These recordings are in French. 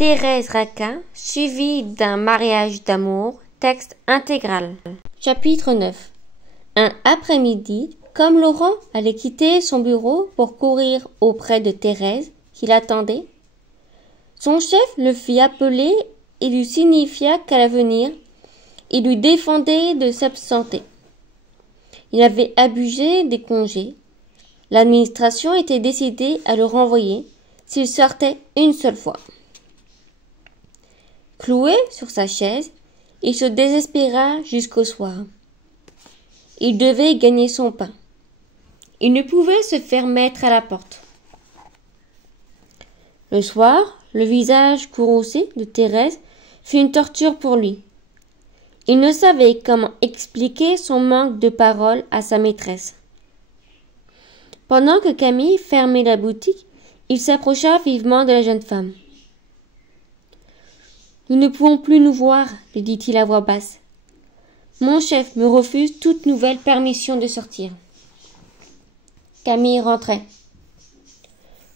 Thérèse Raquin, suivi d'un mariage d'amour, texte intégral. Chapitre 9. Un après-midi, comme Laurent allait quitter son bureau pour courir auprès de Thérèse, qui l'attendait, son chef le fit appeler et lui signifia qu'à l'avenir, il lui défendait de s'absenter. Il avait abusé des congés. L'administration était décidée à le renvoyer s'il sortait une seule fois. Cloué sur sa chaise, il se désespéra jusqu'au soir. Il devait gagner son pain. Il ne pouvait se faire mettre à la porte. Le soir, le visage courroucé de Thérèse fut une torture pour lui. Il ne savait comment expliquer son manque de parole à sa maîtresse. Pendant que Camille fermait la boutique, il s'approcha vivement de la jeune femme. « Nous ne pouvons plus nous voir, lui dit-il à voix basse. Mon chef me refuse toute nouvelle permission de sortir. » Camille rentrait.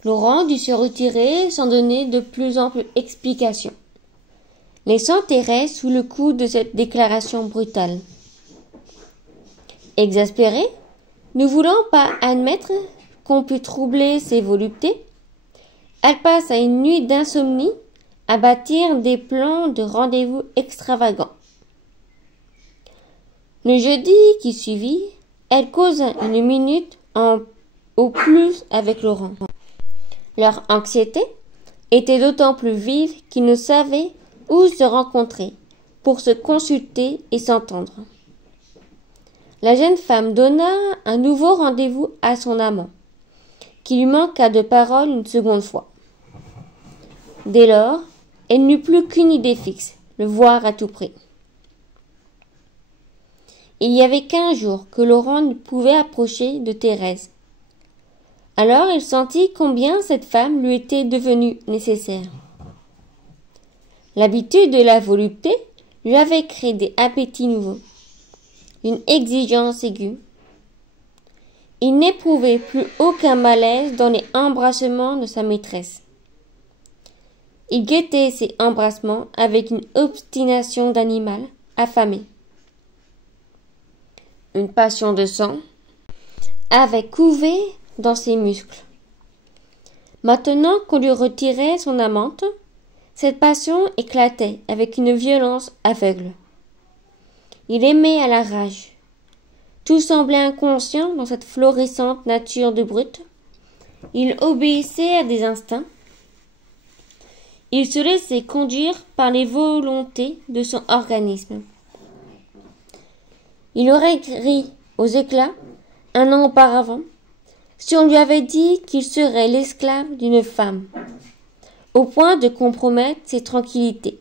Laurent dut se retirer sans donner de plus amples explications, laissant Thérèse sous le coup de cette déclaration brutale. Exaspérée, ne voulant pas admettre qu'on pût troubler ses voluptés, elle passa une nuit d'insomnie à bâtir des plans de rendez-vous extravagants. Le jeudi qui suivit, elle causa une minute au plus avec Laurent. Leur anxiété était d'autant plus vive qu'ils ne savaient où se rencontrer pour se consulter et s'entendre. La jeune femme donna un nouveau rendez-vous à son amant, qui lui manqua de parole une seconde fois. Dès lors, elle n'eut plus qu'une idée fixe, le voir à tout prix. Il y avait 15 jours que Laurent ne pouvait approcher de Thérèse. Alors il sentit combien cette femme lui était devenue nécessaire. L'habitude de la volupté lui avait créé des appétits nouveaux, une exigence aiguë. Il n'éprouvait plus aucun malaise dans les embrassements de sa maîtresse. Il guettait ces embrassements avec une obstination d'animal affamé. Une passion de sang avait couvé dans ses muscles. Maintenant qu'on lui retirait son amante, cette passion éclatait avec une violence aveugle. Il aimait à la rage. Tout semblait inconscient dans cette florissante nature de brute. Il obéissait à des instincts. Il se laissait conduire par les volontés de son organisme. Il aurait ri aux éclats, un an auparavant, si on lui avait dit qu'il serait l'esclave d'une femme, au point de compromettre ses tranquillités.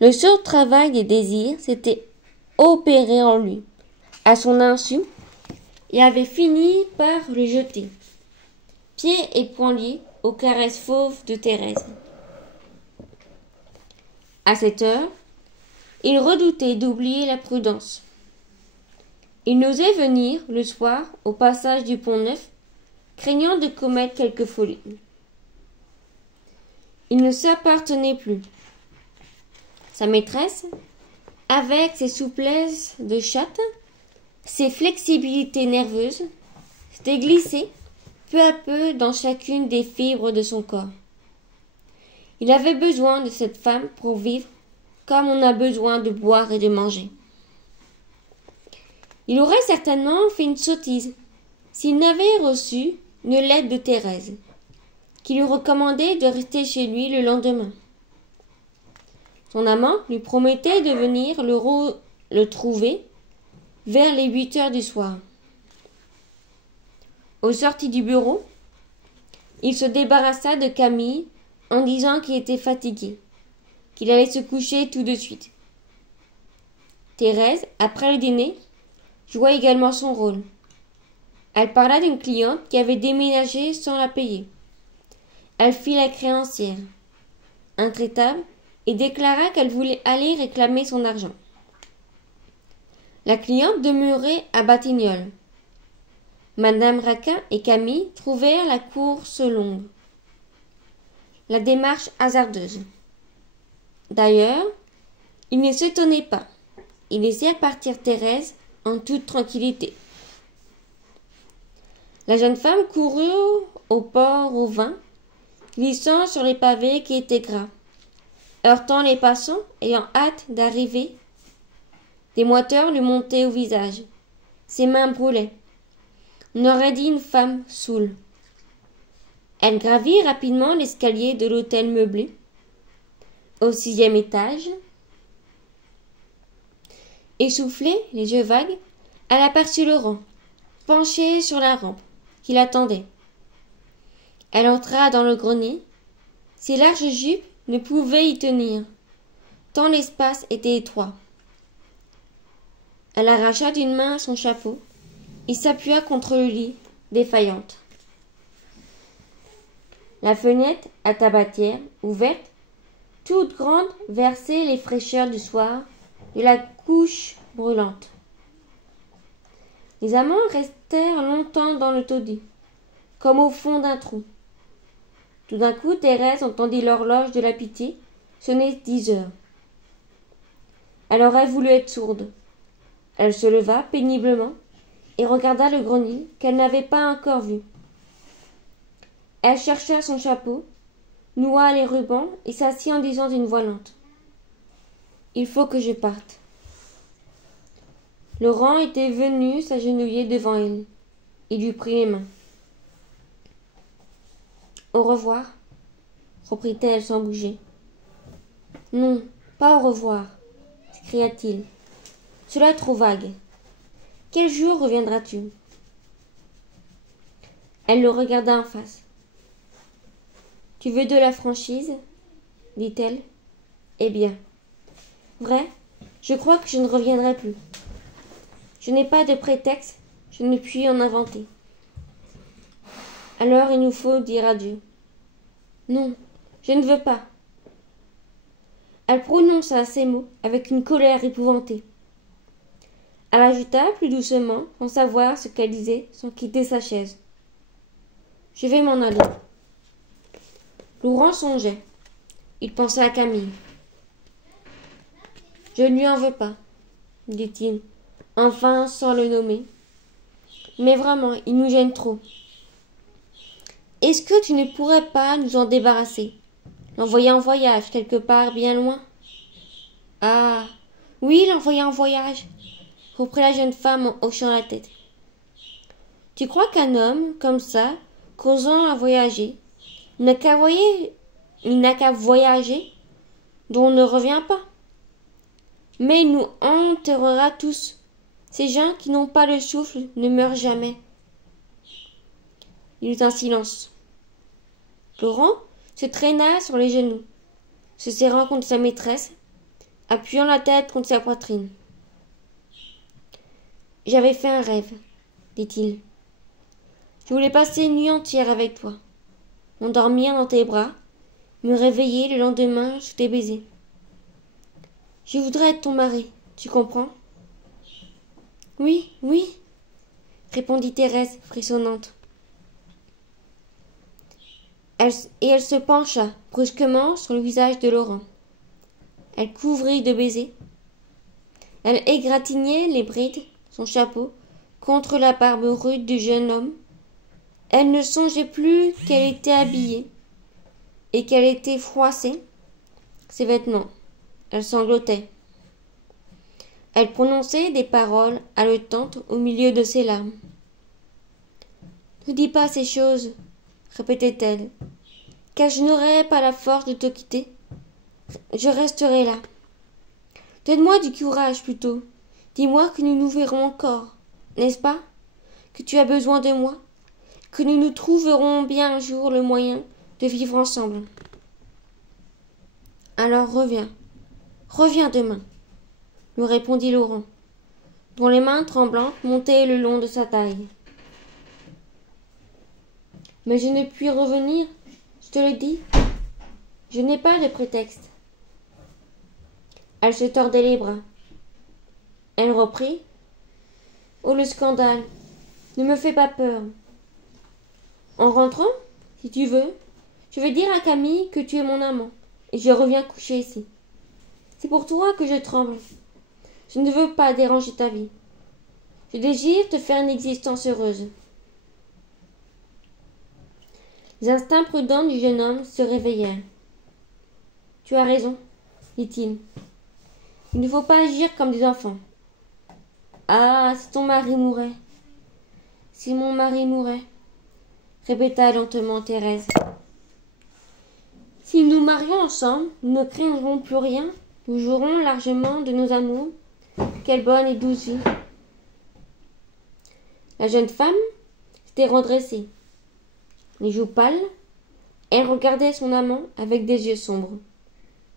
Le surtravail des désirs s'était opéré en lui, à son insu, et avait fini par le jeter, pieds et poings liés, aux caresses fauves de Thérèse. À cette heure, il redoutait d'oublier la prudence. Il n'osait venir le soir au passage du Pont-Neuf, craignant de commettre quelque folie. Il ne s'appartenait plus. Sa maîtresse, avec ses souplesses de chatte, ses flexibilités nerveuses, s'était glissée peu à peu dans chacune des fibres de son corps. Il avait besoin de cette femme pour vivre comme on a besoin de boire et de manger. Il aurait certainement fait une sottise s'il n'avait reçu une lettre de Thérèse, qui lui recommandait de rester chez lui le lendemain. Son amant lui promettait de venir le trouver vers les 8 heures du soir. Au sorti du bureau, il se débarrassa de Camille en disant qu'il était fatigué, qu'il allait se coucher tout de suite. Thérèse, après le dîner, joua également son rôle. Elle parla d'une cliente qui avait déménagé sans la payer. Elle fit la créancière, intraitable, et déclara qu'elle voulait aller réclamer son argent. La cliente demeurait à Batignolles. Madame Raquin et Camille trouvèrent la course longue. la démarche hasardeuse. D'ailleurs, il ne s'étonnait pas. Il laissait partir Thérèse en toute tranquillité. La jeune femme courut au port au vin, glissant sur les pavés qui étaient gras, heurtant les passants ayant hâte d'arriver. Des moiteurs lui montaient au visage. Ses mains brûlaient. On aurait dit une femme saoule. Elle gravit rapidement l'escalier de l'hôtel meublé. Au 6e étage, essoufflée, les yeux vagues, elle aperçut Laurent, penché sur la rampe, qui l'attendait. Elle entra dans le grenier. Ses larges jupes ne pouvaient y tenir, tant l'espace était étroit. Elle arracha d'une main son chapeau et s'appuya contre le lit, défaillante. La fenêtre à tabatière, ouverte, toute grande, versait les fraîcheurs du soir de la couche brûlante. Les amants restèrent longtemps dans le taudis, comme au fond d'un trou. Tout d'un coup, Thérèse entendit l'horloge de la pitié sonner 10 heures. Elle aurait voulu être sourde. Elle se leva péniblement et regarda le grenier qu'elle n'avait pas encore vu. Elle chercha son chapeau, noua les rubans et s'assit en disant d'une voix lente. « Il faut que je parte. » Laurent était venu s'agenouiller devant elle. Il lui prit les mains. « Au revoir, reprit-elle sans bouger. « Non, pas au revoir, s'écria-t-il. Cela est trop vague. Quel jour reviendras-tu » Elle le regarda en face. « Tu veux de la franchise » dit-elle. « Eh bien, vrai, je crois que je ne reviendrai plus. Je n'ai pas de prétexte, je ne puis en inventer. Alors il nous faut dire adieu. » « Non, je ne veux pas. » Elle prononça ces mots avec une colère épouvantée. Elle ajouta plus doucement, sans savoir ce qu'elle disait, sans quitter sa chaise. « Je vais m'en aller. » Laurent songeait. Il pensa à Camille. « Je ne lui en veux pas, » dit-il, enfin sans le nommer. « Mais vraiment, il nous gêne trop. Est-ce que tu ne pourrais pas nous en débarrasser, l'envoyer en voyage quelque part bien loin ?»« Ah, oui, l'envoyer en voyage, » reprit la jeune femme en hochant la tête. « Tu crois qu'un homme, comme ça, causant à voyager, il n'a qu'à voyager, dont on ne revient pas. Mais il nous enterrera tous. Ces gens qui n'ont pas le souffle ne meurent jamais. » Il eut un silence. Laurent se traîna sur les genoux, se serrant contre sa maîtresse, appuyant la tête contre sa poitrine. « J'avais fait un rêve, » dit-il. « Je voulais passer une nuit entière avec toi, m'endormir dans tes bras, me réveiller le lendemain sous tes baisers. Je voudrais être ton mari, tu comprends ?»« Oui, oui, » répondit Thérèse, frissonnante. Elle se pencha brusquement sur le visage de Laurent. Elle couvrit de baisers. Elle égratignait les brides, son chapeau, contre la barbe rude du jeune homme. Elle ne songeait plus qu'elle était habillée et qu'elle était froissée. Ses vêtements. Elle sanglotait. Elle prononçait des paroles haletantes au milieu de ses larmes. « Ne dis pas ces choses, » répétait-elle, « car je n'aurai pas la force de te quitter. Je resterai là. Donne-moi du courage plutôt. Dis-moi que nous nous verrons encore, n'est-ce pas? Que tu as besoin de moi, que nous nous trouverons bien un jour le moyen de vivre ensemble. Alors reviens, reviens demain, lui répondit Laurent, dont les mains tremblantes montaient le long de sa taille. Mais je ne puis revenir, je te le dis. Je n'ai pas de prétexte. Elle se tordait les bras. Elle reprit. Oh, le scandale! Ne me fais pas peur. En rentrant, si tu veux, Je vais dire à Camille que tu es mon amant, et je reviens coucher ici. C'est pour toi que je tremble. Je ne veux pas déranger ta vie. Je désire te faire une existence heureuse. Les instincts prudents du jeune homme se réveillèrent. Tu as raison, dit-il. Il ne faut pas agir comme des enfants. Ah, si ton mari mourait. Si mon mari mourait, répéta lentement Thérèse. Si nous nous marions ensemble, nous ne craindrons plus rien, nous jouerons largement de nos amours. Quelle bonne et douce vie. La jeune femme s'était redressée. Les joues pâles, elle regardait son amant avec des yeux sombres.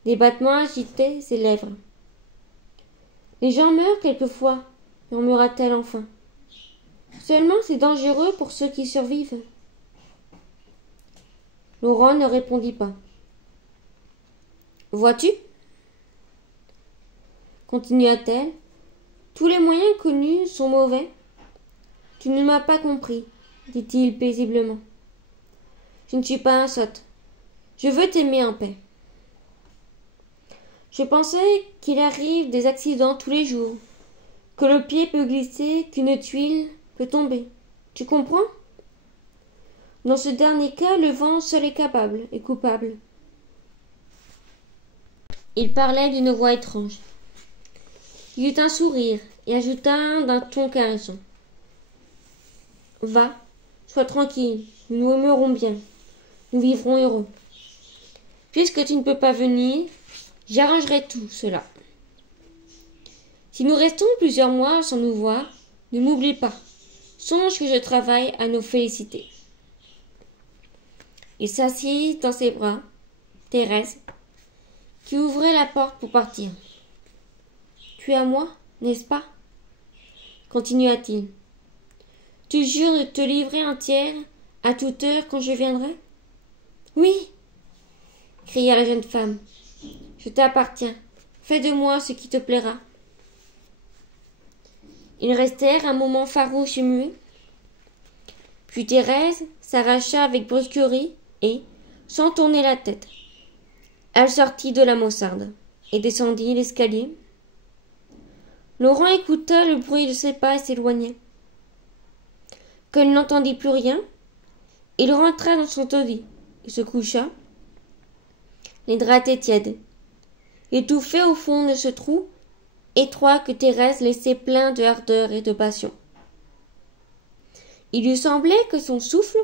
Des battements agitaient ses lèvres. Les gens meurent quelquefois, murmura-t-elle enfin. Seulement c'est dangereux pour ceux qui survivent. Laurent ne répondit pas. Vois-tu, continua-t-elle, tous les moyens connus sont mauvais. Tu ne m'as pas compris, dit-il paisiblement. Je ne suis pas un sot. Je veux t'aimer en paix. Je pensais qu'il arrive des accidents tous les jours, que le pied peut glisser, qu'une tuile peut tomber. Tu comprends? Dans ce dernier cas, le vent seul est capable et coupable. Il parlait d'une voix étrange. Il eut un sourire et ajouta d'un ton caressant. Va, sois tranquille, nous nous aimerons bien, nous vivrons heureux. Puisque tu ne peux pas venir, j'arrangerai tout cela. Si nous restons plusieurs mois sans nous voir, ne m'oublie pas. Songe que je travaille à nos félicités. Il s'assit dans ses bras, Thérèse, qui ouvrait la porte pour partir. Tu es à moi, n'est-ce pas? Continua-t-il. Tu jures de te livrer entière à toute heure quand je viendrai? Oui, cria la jeune femme. Je t'appartiens. Fais de moi ce qui te plaira. Ils restèrent un moment farouches et muets. Puis Thérèse s'arracha avec brusquerie et, sans tourner la tête, elle sortit de la mansarde et descendit l'escalier. Laurent écouta le bruit de ses pas et s'éloigna. Quand il n'entendit plus rien, il rentra dans son taudis et se coucha. Les draps étaient tièdes, étouffés au fond de ce trou étroit que Thérèse laissait plein de ardeur et de passion. Il lui semblait que son souffle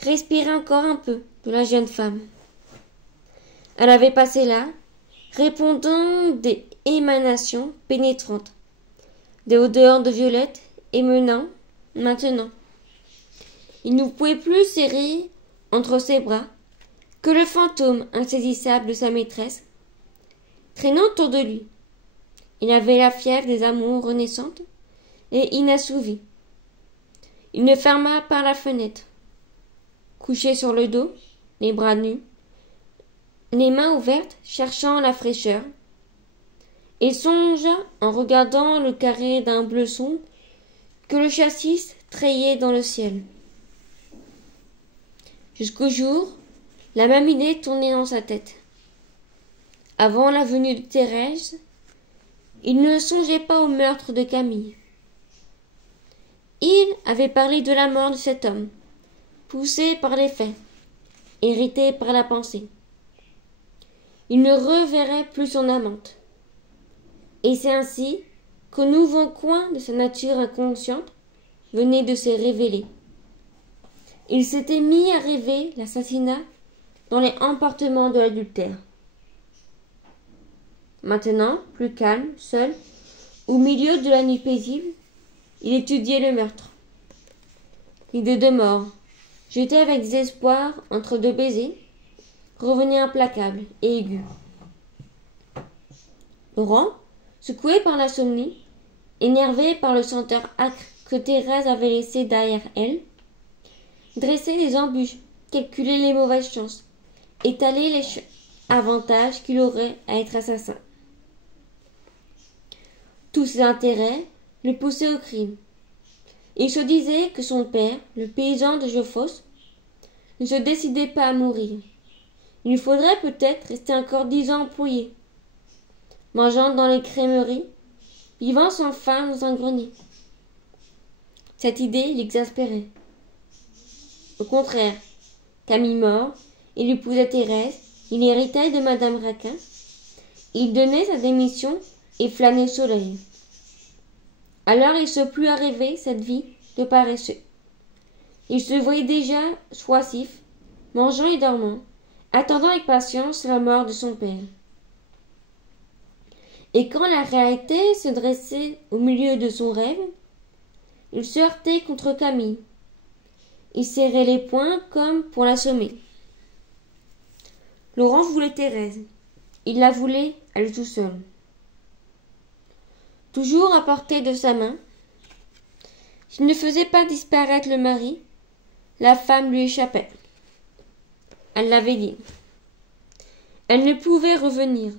respirait encore un peu de la jeune femme. Elle avait passé là, répondant des émanations pénétrantes, des odeurs de violettes émanant maintenant. Il ne pouvait plus serrer entre ses bras que le fantôme insaisissable de sa maîtresse, traînant autour de lui. Il avait la fièvre des amours renaissantes et inassouvies. Il ne ferma pas la fenêtre. Couché sur le dos, les bras nus, les mains ouvertes, cherchant la fraîcheur, il songea, en regardant le carré d'un bleu sombre, que le châssis trayait dans le ciel. Jusqu'au jour, la même idée tournait dans sa tête. Avant la venue de Thérèse, il ne songeait pas au meurtre de Camille. Il avait parlé de la mort de cet homme, poussé par les faits, irrité par la pensée. Il ne reverrait plus son amante. Et c'est ainsi qu'au nouveau coin de sa nature inconsciente venait de se révéler. Il s'était mis à rêver l'assassinat dans les emportements de l'adultère. Maintenant, plus calme, seul, au milieu de la nuit paisible, il étudiait le meurtre. L'idée de mort, jetée avec désespoir entre deux baisers, revenait implacable et aiguë. Laurent, secoué par l'insomnie, énervé par le senteur âcre que Thérèse avait laissé derrière elle, dressait des embûches, calculait les mauvaises chances, étalait les avantages qu'il aurait à être assassin. Tous ses intérêts le poussaient au crime. Il se disait que son père, le paysan de Jeufosse, ne se décidait pas à mourir, Il lui faudrait peut-être rester encore 10 ans employé, mangeant dans les crèmeries, vivant sans femme dans un grenier. Cette idée l'exaspérait. Au contraire, Camille mort, il épousait Thérèse, il héritait de Madame Raquin, il donnait sa démission et flânait au soleil. Alors il se plut à rêver cette vie de paresseux. Il se voyait déjà soissif, mangeant et dormant, attendant avec patience la mort de son père. Et quand la réalité se dressait au milieu de son rêve, il se heurtait contre Camille. Il serrait les poings comme pour l'assommer. Laurent voulait Thérèse. Il la voulait, elle tout seule. Toujours à portée de sa main, s'il ne faisait pas disparaître le mari, la femme lui échappait. Elle l'avait dit. Elle ne pouvait revenir.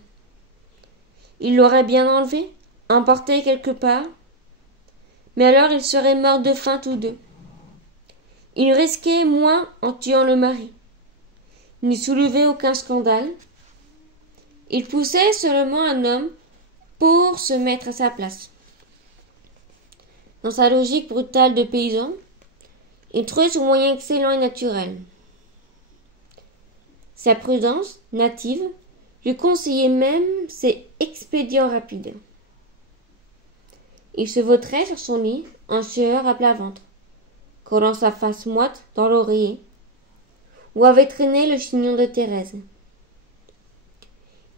Il l'aurait bien enlevée, emportée quelque part, mais alors ils seraient morts de faim tous deux. Il risquait moins en tuant le mari. Il ne soulevait aucun scandale. Il poussait seulement un homme pour se mettre à sa place. Dans sa logique brutale de paysan, il trouvait son moyen excellent et naturel. Sa prudence native lui conseillait même ces expédients rapides. Il se vautrait sur son lit, en sueur à plat ventre, collant sa face moite dans l'oreiller, où avait traîné le chignon de Thérèse.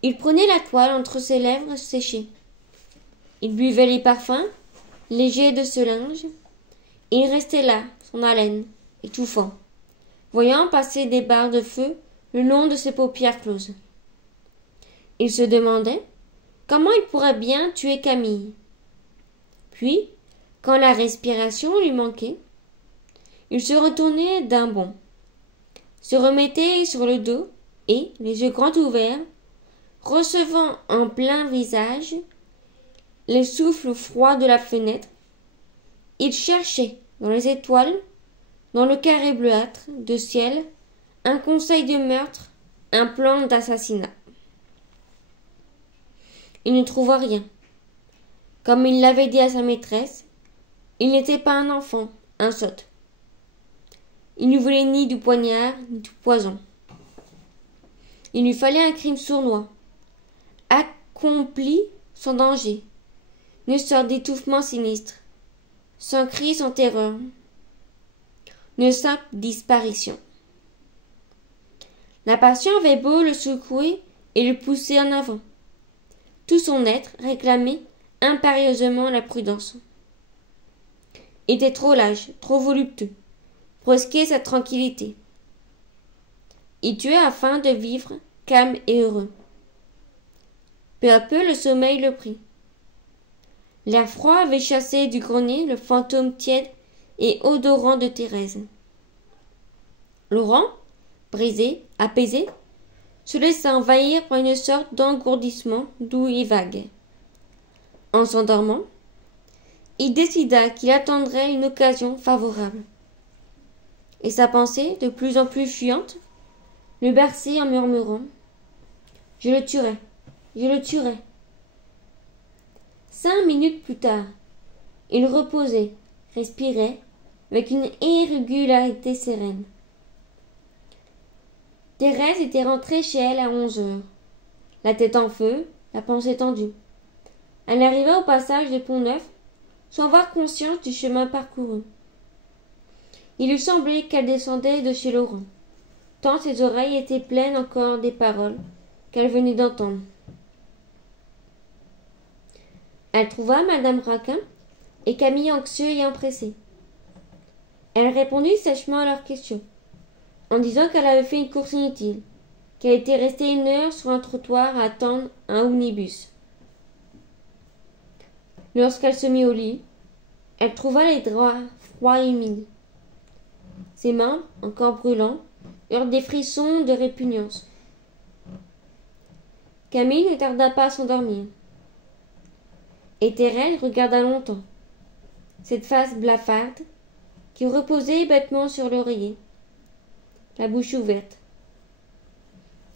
Il prenait la toile entre ses lèvres séchées. Il buvait les parfums, légers de ce linge, et il restait là, son haleine, étouffant, voyant passer des barres de feu le long de ses paupières closes. Il se demandait comment il pourrait bien tuer Camille. Puis, quand la respiration lui manquait, il se retournait d'un bond, se remettait sur le dos et, les yeux grands ouverts, recevant en plein visage le souffle froid de la fenêtre, il cherchait dans les étoiles, dans le carré bleuâtre de ciel, un conseil de meurtre, un plan d'assassinat. Il ne trouva rien. Comme il l'avait dit à sa maîtresse, il n'était pas un enfant, un sot. Il ne voulait ni du poignard, ni du poison. Il lui fallait un crime sournois, accompli sans danger, une sorte d'étouffement sinistre, sans cri, sans terreur, une simple disparition. La passion avait beau le secouer et le pousser en avant. Tout son être réclamait impérieusement la prudence. Il était trop lâche, trop voluptueux, pour risquer sa tranquillité. Il tuait afin de vivre calme et heureux. Peu à peu le sommeil le prit. L'air froid avait chassé du grenier le fantôme tiède et odorant de Thérèse. Laurent, brisé, apaisé, se laissa envahir par une sorte d'engourdissement doux et vague. En s'endormant, il décida qu'il attendrait une occasion favorable. Et sa pensée, de plus en plus fuyante, le berçait en murmurant « Je le tuerai, je le tuerai ». 5 minutes plus tard, il reposait, respirait, avec une irrégularité sereine. Thérèse était rentrée chez elle à 11 heures, la tête en feu, la pensée tendue. Elle arriva au passage de Pont-Neuf sans avoir conscience du chemin parcouru. Il lui semblait qu'elle descendait de chez Laurent, tant ses oreilles étaient pleines encore des paroles qu'elle venait d'entendre. Elle trouva Madame Raquin et Camille anxieux et empressés. Elle répondit sèchement à leurs questions, en disant qu'elle avait fait une course inutile, qu'elle était restée 1 heure sur un trottoir à attendre un omnibus. Lorsqu'elle se mit au lit, elle trouva les draps froids et humides. Ses membres, encore brûlants, eurent des frissons de répugnance. Camille ne tarda pas à s'endormir. Et Thérèse regarda longtemps cette face blafarde qui reposait bêtement sur l'oreiller, la bouche ouverte.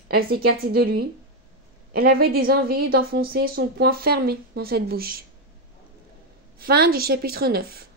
Elle s'écartait de lui. Elle avait des envies d'enfoncer son poing fermé dans cette bouche. Fin du chapitre 9.